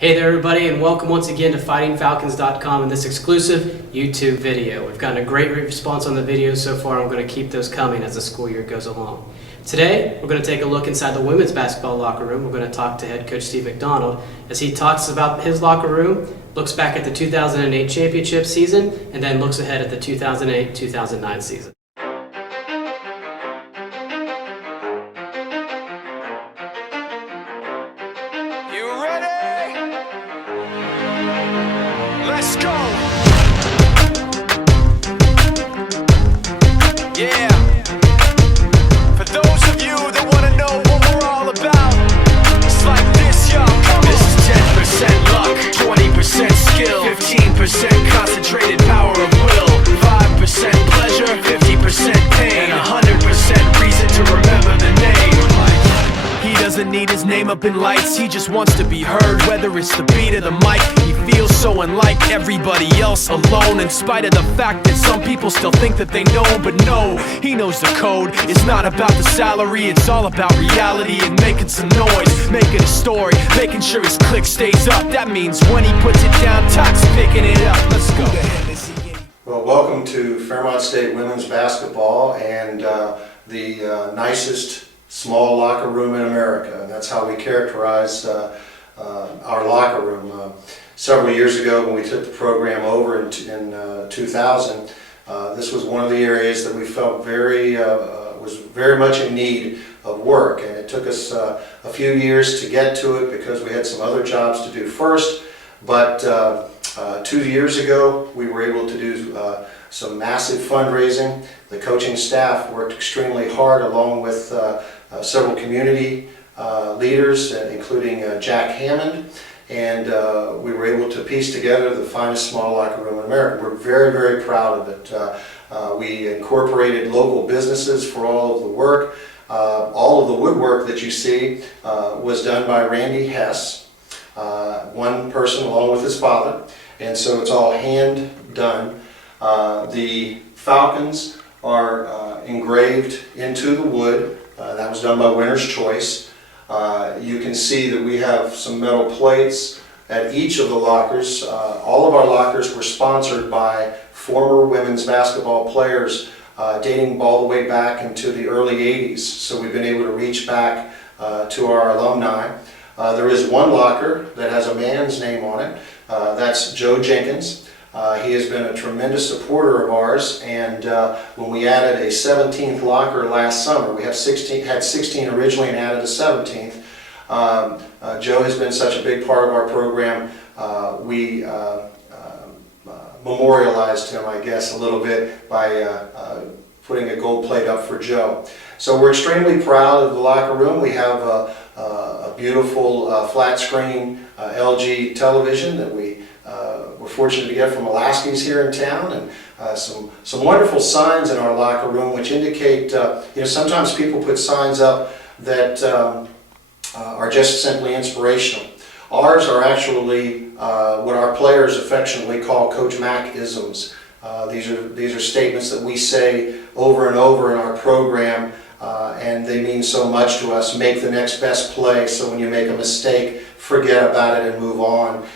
Hey there everybody, and welcome once again to FightingFalcons.com and this exclusive YouTube video. We've gotten a great response on the videos so far, and we're going to keep those coming as the school year goes along. Today, we're going to take a look inside the women's basketball locker room. We're going to talk to head coach Steve McDonald as he talks about his locker room, looks back at the 2008 championship season, and then looks ahead at the 2008-2009 season. Let's go! Yeah! For those of you that want to know what we're all about, it's like this, y'all. This is 10% luck, 20% skill, 15% concentrated power of will, 5% pleasure, 50% pain, and 100% reason to remember the name. He doesn't need his name up in lights, he just wants to be heard, whether it's the beat of the mic. He feels so unlike everybody else, alone, in spite of the fact that some people still think that they know. But no, he knows the code. It's not about the salary, it's all about reality and making some noise, making a story, making sure his click stays up. That means when he puts it down, Todd's picking it up. Let's go. Well, welcome to Fairmont State women's basketball and the nicest small locker room in America, and that's how we characterize our locker room. Several years ago, when we took the program over in 2000, this was one of the areas that we felt was very much in need of work, and it took us a few years to get to it because we had some other jobs to do first. But 2 years ago, we were able to do some massive fundraising. The coaching staff worked extremely hard, along with several community leaders, including Jack Hammond, and we were able to piece together the finest small locker room in America. We're very, very proud of it. We incorporated local businesses for all of the work. All of the woodwork that you see was done by Randy Hess, one person along with his father, and so it's all hand done. The falcons are engraved into the wood. That was done by Winner's Choice. You can see that we have some metal plates at each of the lockers. All of our lockers were sponsored by former women's basketball players dating all the way back into the early 80s. So we've been able to reach back to our alumni. There is one locker that has a man's name on it. That's Joe Jenkins. He has been a tremendous supporter of ours, and when we added a 17th locker last summer, we had 16 originally and added a 17th. Joe has been such a big part of our program. We memorialized him, I guess, a little bit by putting a gold plate up for Joe. So we're extremely proud of the locker room. We have a beautiful flat screen LG television that we're fortunate to get from Alaska's here in town, and some wonderful signs in our locker room which indicate, sometimes people put signs up that are just simply inspirational. Ours are actually what our players affectionately call Coach Mac-isms. These are statements that we say over and over in our program, and they mean so much to us. Make the next best play, so when you make a mistake, forget about it and move on.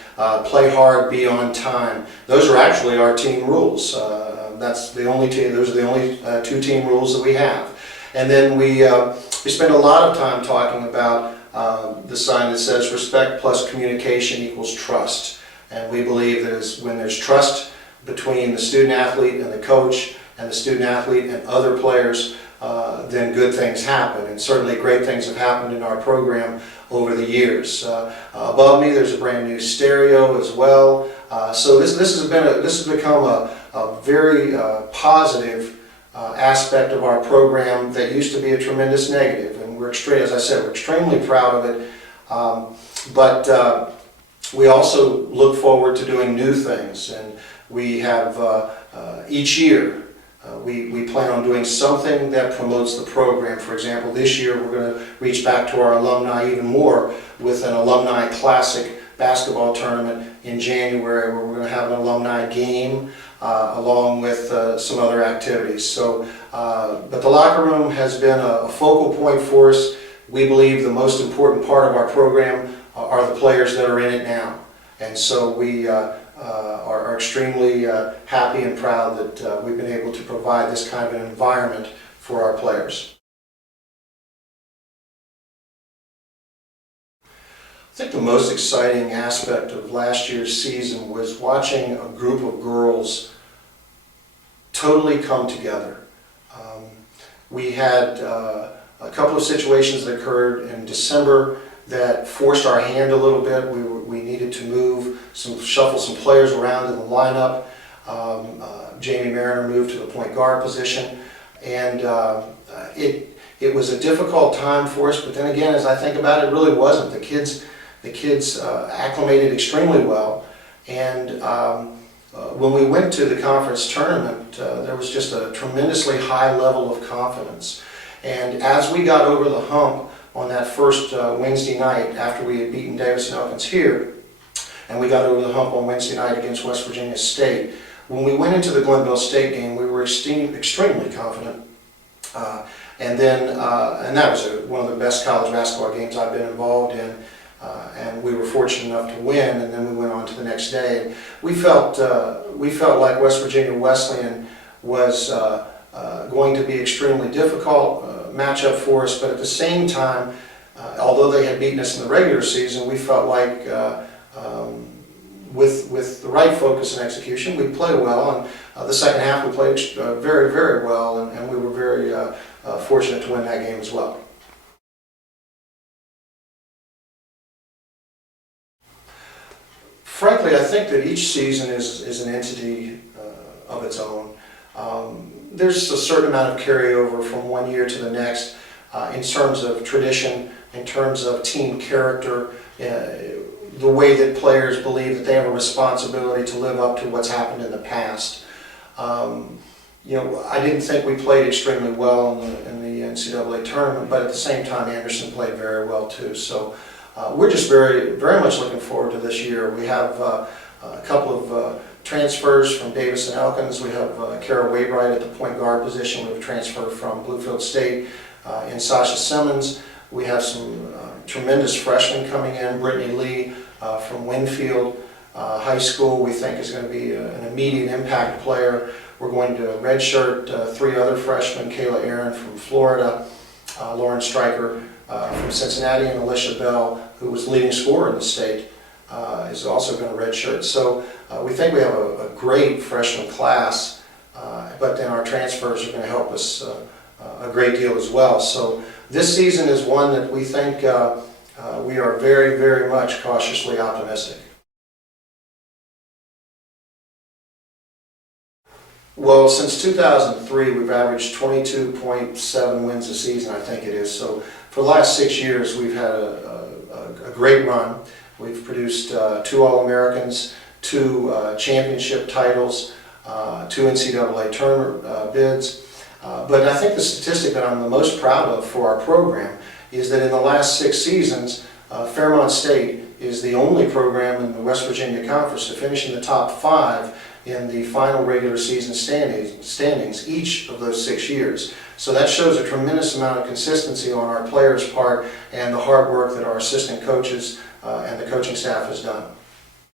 Play hard, be on time. Those are actually our team rules. Those are the only two team rules that we have. And then we spend a lot of time talking about the sign that says respect plus communication equals trust. And we believe that when there's trust between the student athlete and the coach, and the student athlete and other players, then good things happen, and certainly great things have happened in our program over the years. Above me, there's a brand new stereo as well. So this has become a very positive aspect of our program that used to be a tremendous negative, and as I said, we're extremely proud of it. But we also look forward to doing new things, and we have each year. We plan on doing something that promotes the program. For example, this year we're going to reach back to our alumni even more with an alumni classic basketball tournament in January, where we're going to have an alumni game along with some other activities. So, but the locker room has been a focal point for us. We believe the most important part of our program are the players that are in it now. And so we are extremely happy and proud that we've been able to provide this kind of an environment for our players. I think the most exciting aspect of last year's season was watching a group of girls totally come together. We had a couple of situations that occurred in December that forced our hand a little bit. We needed to shuffle some players around in the lineup. Jamie Mariner moved to the point guard position, and it was a difficult time for us. But then again, as I think about it, it really wasn't. The kids acclimated extremely well, and when we went to the conference tournament, there was just a tremendously high level of confidence. And as we got over the hump on that first Wednesday night, after we had beaten Davis and Elkins here, and we got over the hump on Wednesday night against West Virginia State, when we went into the Glenville State game, we were extremely confident. And that was one of the best college basketball games I've been involved in. And we were fortunate enough to win, and then we went on to the next day. And we felt like West Virginia Wesleyan was going to be extremely difficult matchup for us, but at the same time, although they had beaten us in the regular season, we felt like with the right focus and execution, we played well. And the second half, we played very, very well, and we were very fortunate to win that game as well. Frankly, I think that each season is an entity of its own. There's a certain amount of carryover from one year to the next in terms of tradition, in terms of team character, the way that players believe that they have a responsibility to live up to what's happened in the past. I didn't think we played extremely well in the NCAA tournament, but at the same time, Anderson played very well too. So we're just very, very much looking forward to this year. We have a couple of transfers from Davis and Elkins. We have Kara Wainwright at the point guard position. We have a transfer from Bluefield State in Sasha Simmons. We have some tremendous freshmen coming in. Brittany Lee from Winfield High School, we think, is going to be an immediate impact player. We're going to redshirt 3 other freshmen: Kayla Aaron from Florida, Lauren Stryker from Cincinnati, and Alicia Bell, who was the leading scorer in the state, is also going to redshirt. So we think we have a great freshman class, but then our transfers are going to help us a great deal as well. So this season is one that we think we are very, very much cautiously optimistic. Well, since 2003, we've averaged 22.7 wins a season, I think it is. So for the last 6 years, we've had a great run. We've produced 2 All-Americans, 2 championship titles, 2 NCAA tournament bids. But I think the statistic that I'm the most proud of for our program is that in the last 6 seasons, Fairmont State is the only program in the West Virginia Conference to finish in the top 5 in the final regular season standings each of those 6 years. So that shows a tremendous amount of consistency on our players' part and the hard work that our assistant coaches and the coaching staff has done.